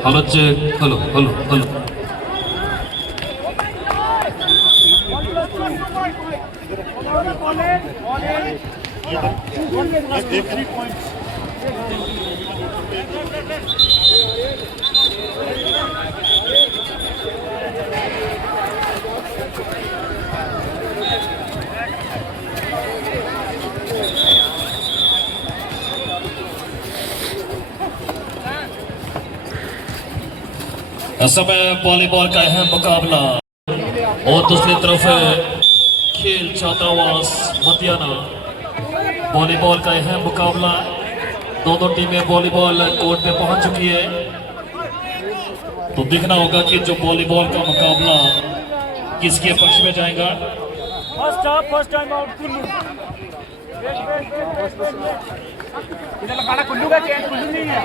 Hello check. Hello. इस समय volleyball का अहम मुकाबला और दूसरी तरफ खेल छात्रावास मतियाना वॉलीबॉल का अहम मुकाबला। दोनों टीमें वॉलीबॉल कोर्ट में पहुंच चुकी है, तो देखना होगा कि जो वॉलीबॉल का मुकाबला किसके पक्ष में जाएगा। First time out Kullu Kullu का चेंज कुल्लू नहीं है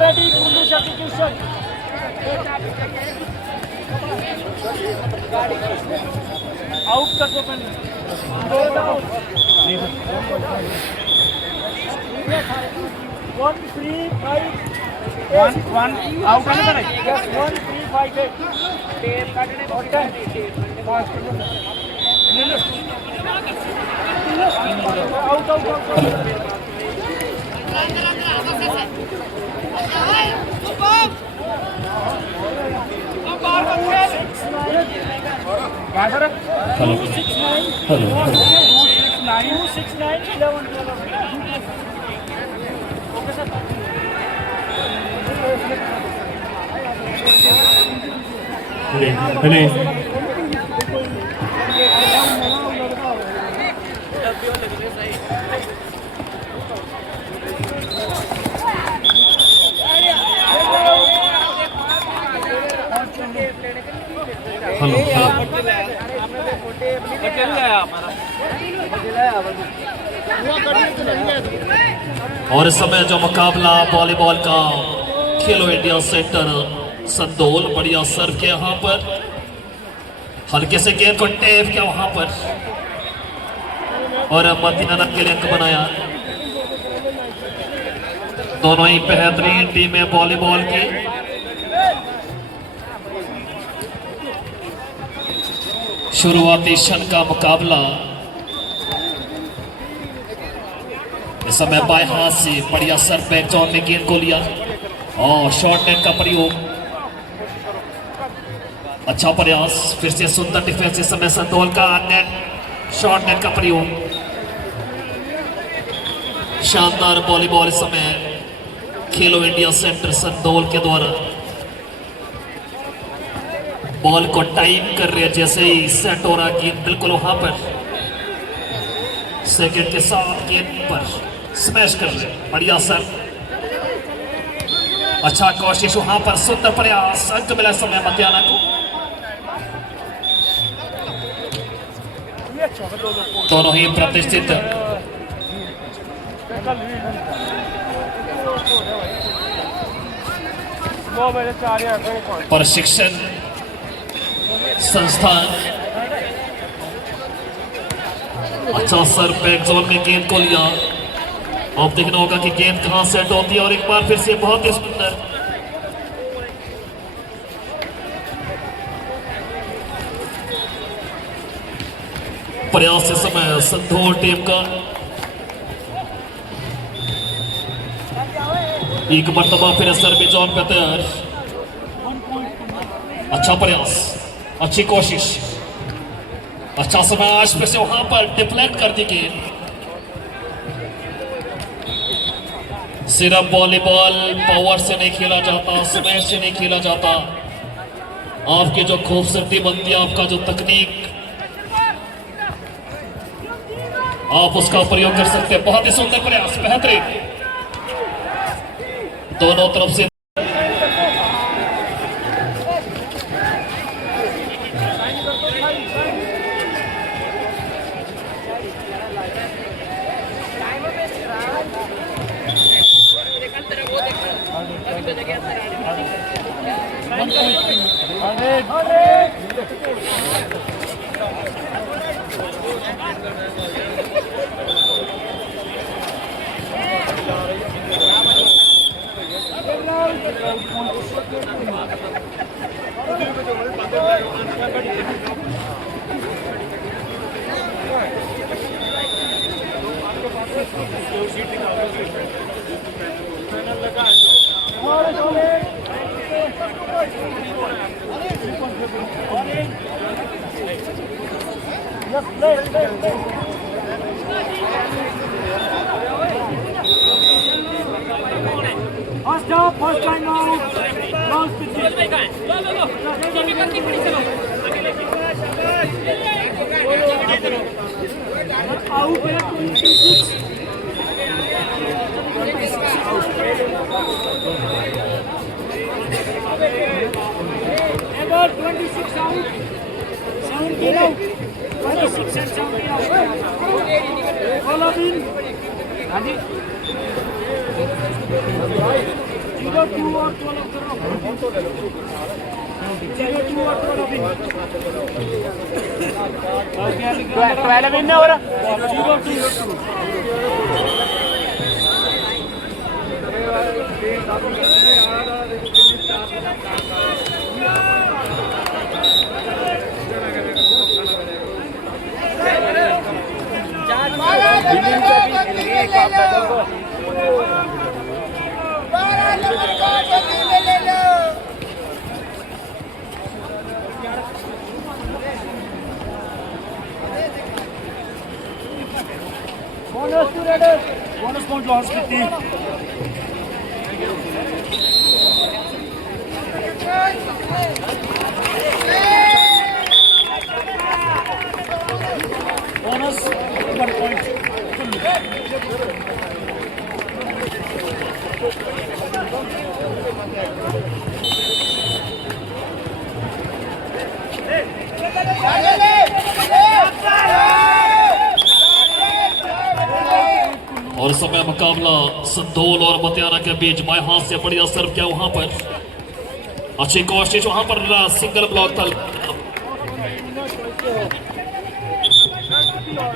रेडी कुल्लू सब्स्टिट्यूशन आउट कर दो पहले 1 3 5 1 आउट है ना 1 3 5 टेप काटने होता है आउट और इस समय जो मुकाबला वॉलीबॉल का खेलो इंडिया सेंटर संदोल बढ़िया सर्व के यहाँ पर हल्के से गेंद को टेप किया वहां पर और मतियाना के लिए अंक बनाया। दोनों ही बेहतरीन टीमें वॉलीबॉल की। शुरुआती क्षण का मुकाबला। इस समय बाएं हाथ से बढ़िया सर बैक जॉन ने गेंद को लिया और शॉर्ट नेट का प्रयोग। अच्छा प्रयास, फिर से सुंदर डिफेंस। इस समय संदोल का नेट, शॉर्ट नेट का प्रयोग। शानदार वॉलीबॉल इस समय खेलो इंडिया सेंटर संदोल के द्वारा। बॉल को टाइम कर रहे हैं, जैसे ही सेट हो रहा गेंद बिल्कुल वहां पर सेकंड के साथ गेंद पर स्मैश कर रहे। बढ़िया सर, अच्छा कोशिश वहां पर, सुंदर प्रयास। अंक मिला समय मतियाना को। दोनों ही प्रतिष्ठित प्रशिक्षण संस्थान। अच्छा सर बैक जोन में गेंद को लिया। अब देखना होगा कि गेंद कहां सेट होती है और एक बार फिर से बहुत ही सुंदर प्रयास से समय संदोल टीम का। एक मरतबा फिर सर भी जॉन पे तैयार। अच्छा प्रयास, अच्छी कोशिश, अच्छा समय। आज फिर से वहां पर डिफ्लेक्ट कर दी गेंद। सिर्फ वॉलीबॉल पावर से नहीं खेला जाता, स्मैश से नहीं खेला जाता। आपकी जो खूबसूरती बनती है, आपका जो तकनीक, आप उसका प्रयोग कर सकते हैं। बहुत ही सुंदर प्रयास, बेहतरीन। दोनों तरफ से First time out. Last pitch. Out है 26. Ever 26 out. 17 out. 26 and 17 out. Follow in. Adi. 0-2 or 12 in हो रहा 0-2 Bonus point to hospitality. Bonus 1 point. और समय मुकाबला संदोल और मतियाना के बीच। बाएं हाथ से बढ़िया सर्व किया वहां पर, अच्छी कोशिश वहां पर, सिंगल ब्लॉक तल हेलो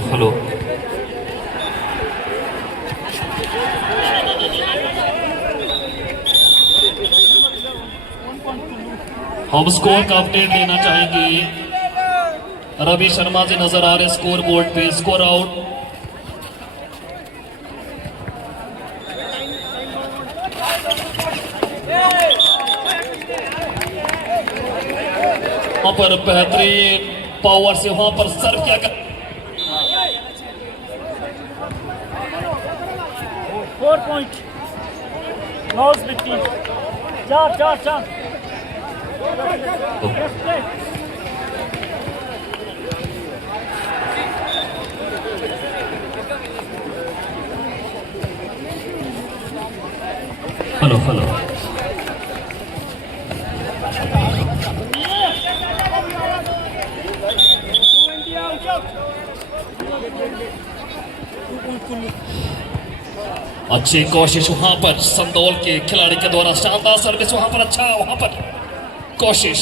हेलो हम स्कोर का अपडेट देना चाहेंगे। रवि शर्मा जी नजर आ रहे स्कोर बोर्ड पे। स्कोर आउट वहां पर बेहतरीन पावर से वहां पर सर्व किया गया। 4 पॉइंट लॉस विक्ट्री। चार हेलो हेलो अच्छी कोशिश वहां पर संदौल के खिलाड़ी के द्वारा। शानदार सर्विस वहां पर। अच्छा वहां पर कोशिश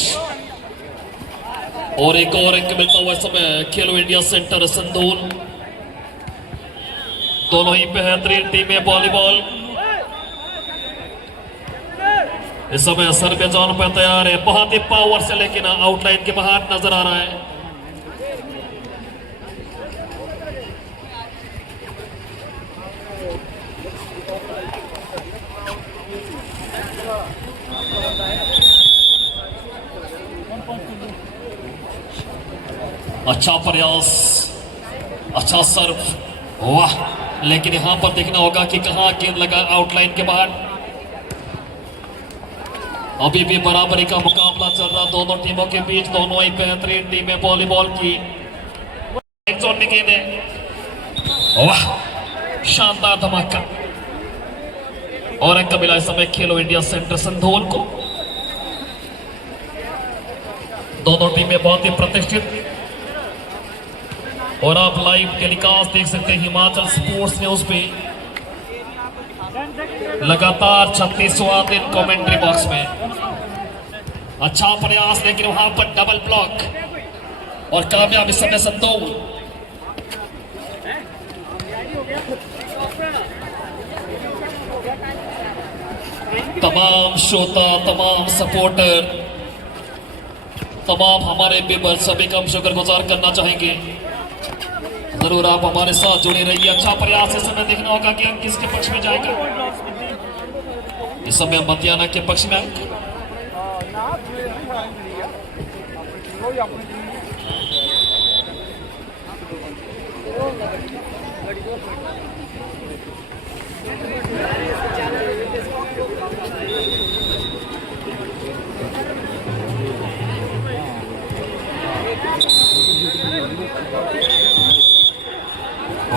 और एक और अंक मिलता हुआ समय खेलो इंडिया सेंटर संदौल। दोनों ही बेहतरीन टीमें वॉलीबॉल इस समय सर्वे जोन पर तैयार है। बहुत ही पावर से लेकिन आउटलाइन के बाहर नजर आ रहा है। अच्छा प्रयास, अच्छा सर्व, वाह। लेकिन यहां पर देखना होगा कि कहां गेंद लगा आउटलाइन के बाहर। अभी भी बराबरी का मुकाबला चल रहा दोनों टीमों के बीच। दोनों ही बेहतरीन टीमें वॉलीबॉल की। एक जोन में गेंद है, वाह शानदार धमाका। और अंक मिला इस समय खेलो इंडिया सेंटर संधोल को। दोनों टीमें बहुत ही प्रतिष्ठित। और आप लाइव टेलीकास्ट देख सकते हैं हिमाचल स्पोर्ट्स न्यूज पे। लगातार 36वां दिन कमेंट्री बॉक्स में। अच्छा प्रयास लेकिन वहां पर डबल ब्लॉक और कामयाब इस समय संतोष। तमाम श्रोता, तमाम सपोर्टर, तमाम हमारे व्यूअर सभी का हम शुक्रगुजार करना चाहेंगे। जरूर आप हमारे साथ जुड़े रहिए। अच्छा प्रयास इस समय देखना होगा कि अंक किसके पक्ष में जाएगा। इस समय मतियाना के पक्ष में अंक।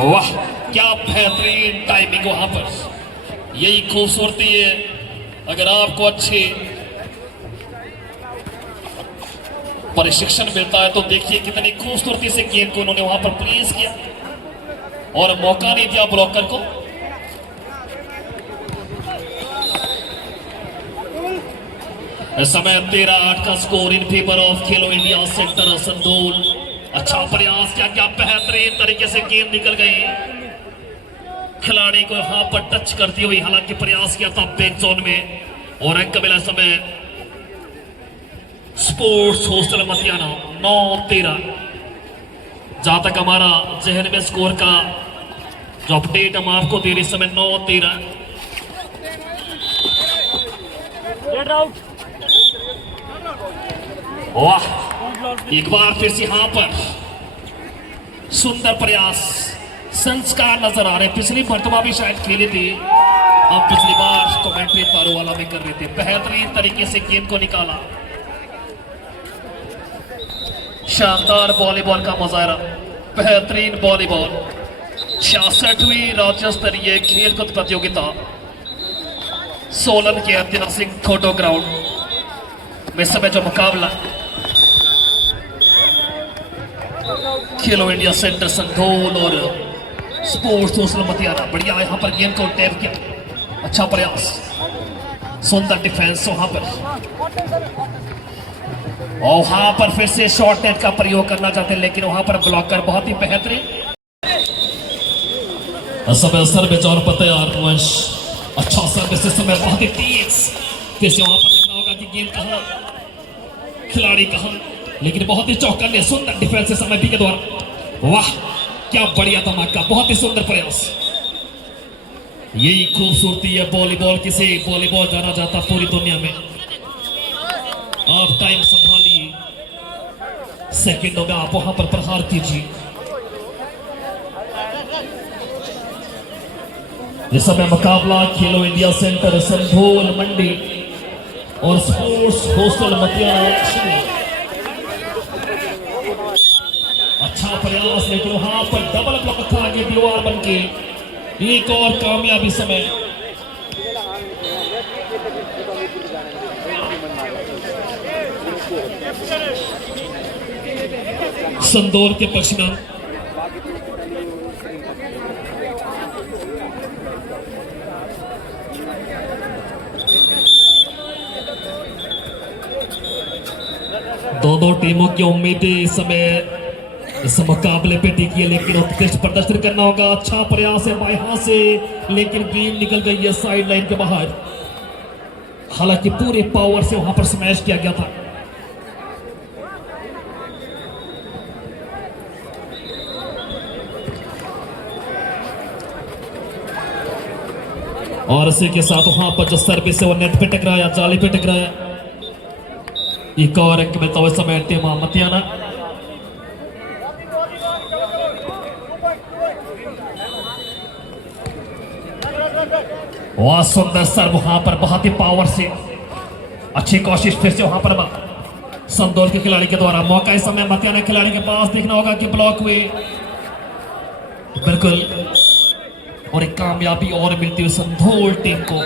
वाह क्या बेहतरीन टाइमिंग वहां पर। यही खूबसूरती है। अगर आपको अच्छे प्रशिक्षण मिलता है तो देखिए कितनी खूबसूरती से गेंद को उन्होंने वहां पर प्लेस किया और मौका नहीं दिया ब्लॉकर को। इस समय 13-8 का score in favour of Khelo India centre संदूल। अच्छा प्रयास किया, क्या बेहतरीन तरीके से गेंद निकल गई। खिलाड़ी को यहां पर टच करती हुई हालांकि प्रयास किया था बैक जोन में। और अंक मिला समय स्पोर्ट्स हॉस्टल मतियाना 9-13। जहां तक हमारा जहन में स्कोर का जो अपडेट हम आपको दे रहे इस समय 9-13। वाह एक बार फिर से यहां पर सुंदर प्रयास, संस्कार नजर आ रहे। पिछली मर्तबा भी शायद खेले थे, हम पिछली बार कमेंट्री पारोवाला में कर रहे थे। बेहतरीन तरीके से गेंद को निकाला। शानदार वॉलीबॉल का मुजाहरा, बेहतरीन वॉलीबॉल। 66वीं राज्य स्तरीय खेलकूद प्रतियोगिता सोलन के ऐतिहासिक खोटो ग्राउंड इस समय जो मुकाबला खेलो इंडिया सेंटर संधोल और स्पोर्ट्स हॉस्टल मतियाना, बढ़िया यहाँ पर गेंद को टैप किया, अच्छा प्रयास, सुंदर डिफेंस वहां पर, और वहां पर फिर से शॉर्ट नेट का प्रयोग करना चाहते हैं लेकिन वहां पर ब्लॉकर बहुत ही बेहतरीन। समय सर्विस और तैयार वंश, अच्छा सर्विस इस समय बहुत ही तेज, फिर से वहां पर देखना होगा कि गेंद कहां, खिलाड़ी कहां, लेकिन बहुत ही चौकन्ने सुंदर डिफेंस इस समय भी के द्वारा। वाह क्या बढ़िया धमाका, बहुत ही सुंदर प्रयास। यही खूबसूरती है वॉलीबॉल, किसे वॉलीबॉल जाना जाता पूरी दुनिया में। आप टाइम संभालिए, सेकंडों में आप वहां पर प्रहार कीजिए। इस समय मुकाबला खेलो इंडिया सेंटर संधोल मंडी और स्पोर्ट्स हॉस्टल मतियाना। अच्छा प्रयास, लेकिन वहां पर डबल ब्लॉक था आगे दीवार बनके, एक और कामयाबी समय। संदौल के पक्ष में दोनों टीमों की उम्मीदें इस समय इस मुकाबले पे टिकी है, लेकिन उत्कृष्ट प्रदर्शन करना होगा। अच्छा प्रयास है बाएं हाथ से, लेकिन गेंद निकल गई है साइड लाइन के बाहर, हालांकि पूरे पावर से वहां पर स्मैश किया गया था। और इसी के साथ वहां पर जो सर्विस है वो नेट पे टकराया, जाली पे टकराया। एक और अंक मिलता हुआ समय टीम मतियाना। वह सुंदर सर्व वहां पर बहुत ही पावर से, अच्छी कोशिश फिर से वहां पर संदौल के खिलाड़ी के द्वारा। मौका इस समय मतियाना खिलाड़ी के पास, देखना होगा कि ब्लॉक हुए बिल्कुल, और एक कामयाबी और मिलती हुई संधोल टीम को।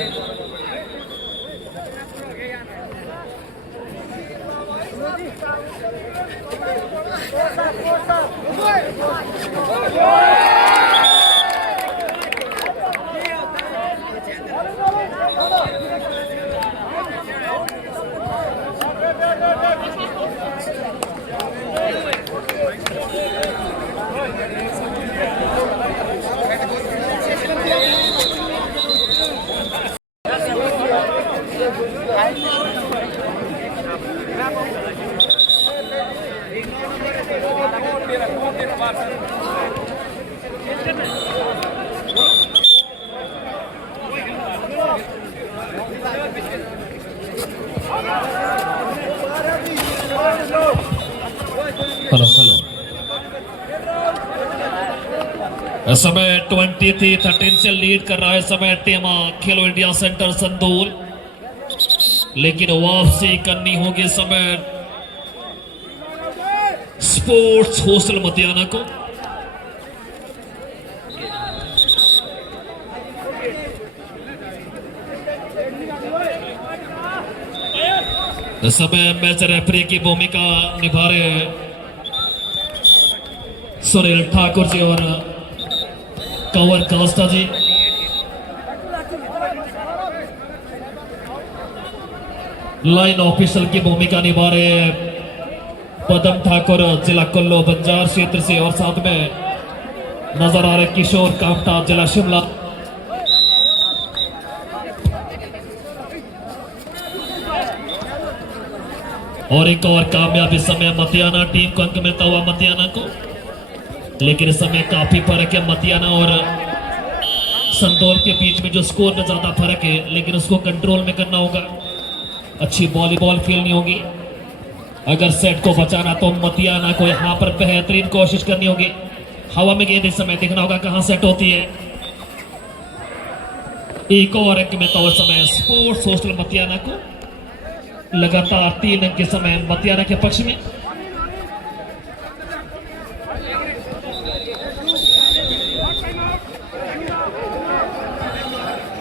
इस समय 23-13 से लीड कर रहा है समय टीम खेलो इंडिया सेंटर संधोल, लेकिन वापसी करनी होगी समय स्पोर्ट्स हॉस्टल मतियाना को। इस समय मैच रेफरी की भूमिका निभा रहे हैं सुनील ठाकुर जी और कंवर कास्टा जी। लाइन ऑफिसर की भूमिका निभा रहे हैं पदम ठाकुर जिला कुल्लू बंजार क्षेत्र से, और साथ में नजर आ रहे किशोर कामता जिला शिमला। और एक और कामयाबी समय मतियाना टीम को अंक मिलता हुआ मतियाना को, लेकिन इस समय काफी फर्क है मतियाना और संदौल के बीच में, जो स्कोर में ज्यादा फर्क है, लेकिन उसको कंट्रोल में करना होगा। अच्छी वॉलीबॉल खेलनी होगी अगर सेट को बचाना, तो मतियाना को यहाँ पर बेहतरीन कोशिश करनी होगी। हवा में गेंद इस समय देखना होगा कहां सेट होती है। एक और अंक मिलता हुआ समय स्पोर्ट्स हॉस्टल मतियाना को, लगातार 3 अंक के समय मतियाना के पक्ष में।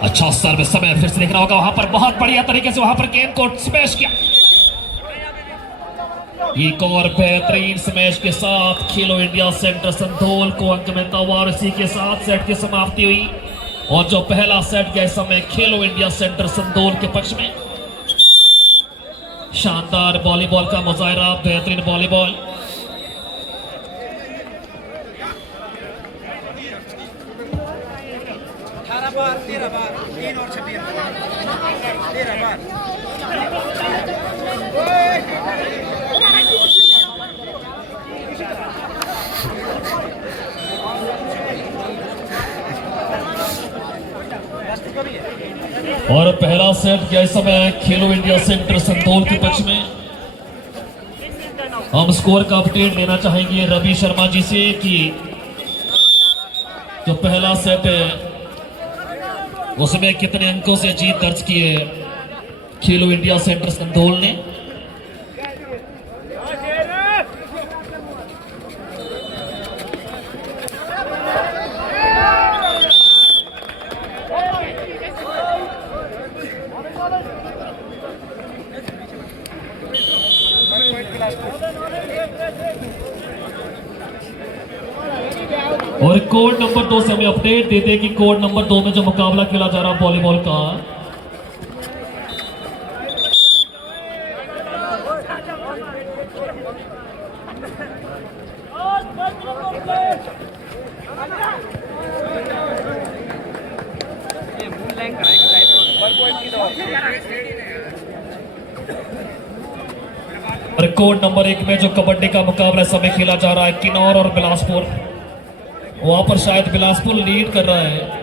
अच्छा सर्विस समय फिर से देखना होगा, वहां पर बहुत बढ़िया तरीके से वहां पर गेंद को स्मैश किया। एक और बेहतरीन स्मैश के साथ खेलो इंडिया सेंटर संधोल को अंक मिलता हुआ और इसी के साथ सेट की समाप्ति हुई। और जो पहला सेट गया इस समय खेलो इंडिया सेंटर संधोल के पक्ष में। शानदार वॉलीबॉल का मुजाहरा, बेहतरीन वॉलीबॉल। बार 13 बार 3 और 26 13 बार। और पहला सेट गया इस समय खेलो इंडिया सेंटर संधोल के पक्ष में। हम स्कोर का अपडेट लेना चाहेंगे रवि शर्मा जी से कि जो पहला सेट है उसमें कितने अंकों से जीत दर्ज की है खेलो इंडिया सेंटर संधोल ने। और कोड नंबर 2 से हमें अपडेट देते कि कोड नंबर 2 में जो मुकाबला खेला जा रहा वॉलीबॉल का, और कोड नंबर 1 में जो कबड्डी का मुकाबला समय खेला जा रहा है किन्नौर और बिलासपुर, वहां पर शायद बिलासपुर लीड कर रहा है।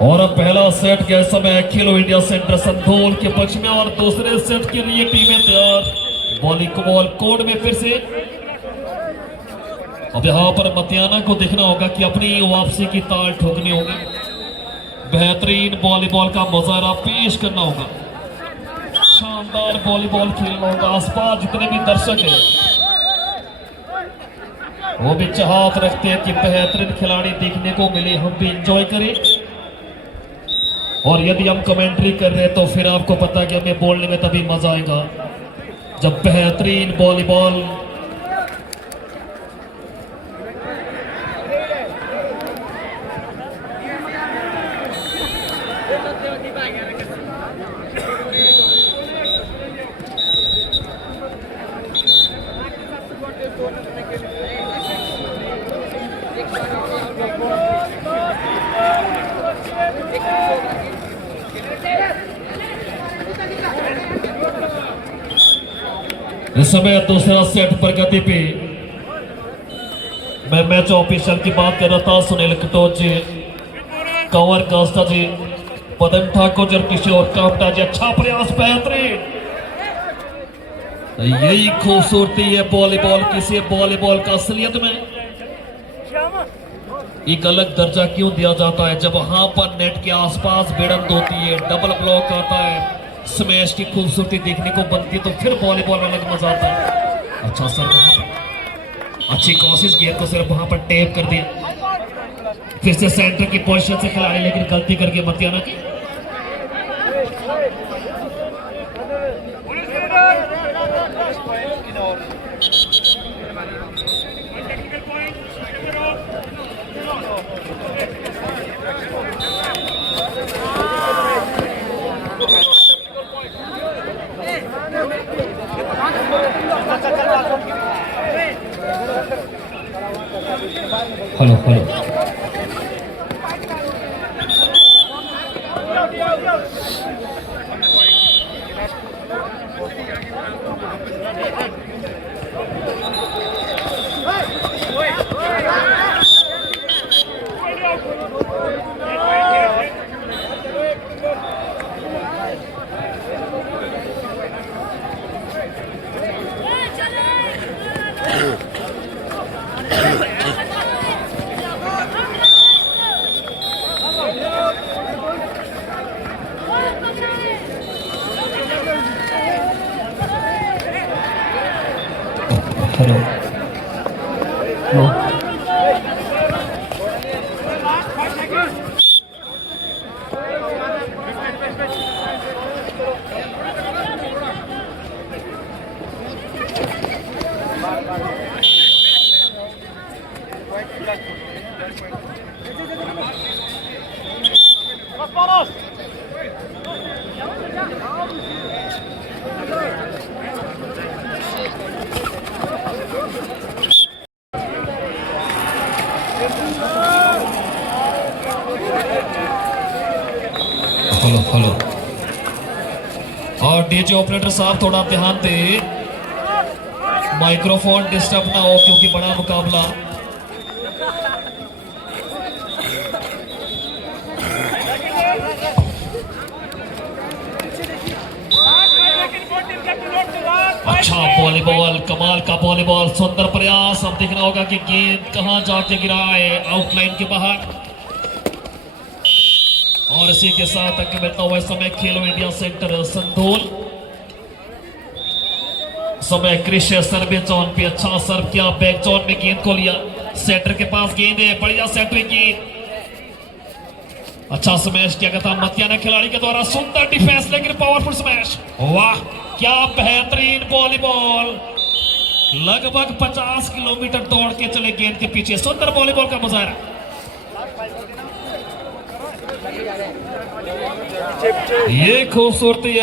और अब पहला सेट के समय खेलो इंडिया सेंटर संधोल के पक्ष में और दूसरे सेट के लिए टीमें तैयार। वॉलीबॉल कोड में फिर से अब यहां पर मतियाना को देखना होगा कि अपनी वापसी की ताल ठोकनी होगी। बेहतरीन वॉलीबॉल का मुजाहरा पेश करना होगा, शानदार वॉलीबॉल खेलना होगा। आसपास जितने भी दर्शक हैं वो भी चाहत रखते हैं कि बेहतरीन खिलाड़ी देखने को मिले, हम भी इंजॉय करें। और यदि हम कमेंट्री कर रहे हैं तो फिर आपको पता कि हमें बोलने में तभी मजा आएगा जब बेहतरीन वॉलीबॉल इस समय दूसरा सेट प्रगति पे। मैं मैच ऑफिशियल की बात कर रहा था, सुनील कटोच जी, कंवर कास्ता जी, पदम ठाकुर जी, किशोर कापटा जी। अच्छा प्रयास, बेहतरीन। यही खूबसूरती है वॉलीबॉल की, से वॉलीबॉल का असलियत में एक अलग दर्जा क्यों दिया जाता है जब वहां पर नेट के आसपास भिड़ंत होती है, डबल ब्लॉक आता है, स्मैश की खूबसूरती देखने को बनती है, तो फिर वॉलीबॉल में अलग मजा आता है। अच्छा सर, वहां पर अच्छी कोशिश की तो सिर्फ वहां पर टेप कर दिया। फिर से सेंटर की पोजीशन से खिलाड़ी लेकिन गलती करके मतियाना की। Hello hello, hello hello hello hello और डीजे ऑपरेटर साहब थोड़ा ध्यान दे, माइक्रोफोन डिस्टर्ब ना हो क्योंकि बड़ा मुकाबला। अच्छा वॉलीबॉल, कमाल का वॉलीबॉल, सुंदर प्रयास। अब देखना होगा कि गेंद कहां जाके गिरा है, आउटलाइन के बाहर। और इसी के साथ अंक मिलता हुआ समय खेलो इंडिया सेंटर संधोल। समय कृष्ण सर्वे जोन पे अच्छा सर्व किया, बैक जोन में गेंद को लिया, सेटर के पास गेंद है, बढ़िया सेटरिंग गेंद, अच्छा स्मैश किया गया था मतियाना खिलाड़ी के द्वारा, सुंदर डिफेंस लेकिन पावरफुल स्मैश। वाह क्या बेहतरीन वॉलीबॉल, लगभग 50 किलोमीटर दौड़ के चले गेंद के पीछे, सुंदर वॉलीबॉल का मुजाहरा। ये खूबसूरती है।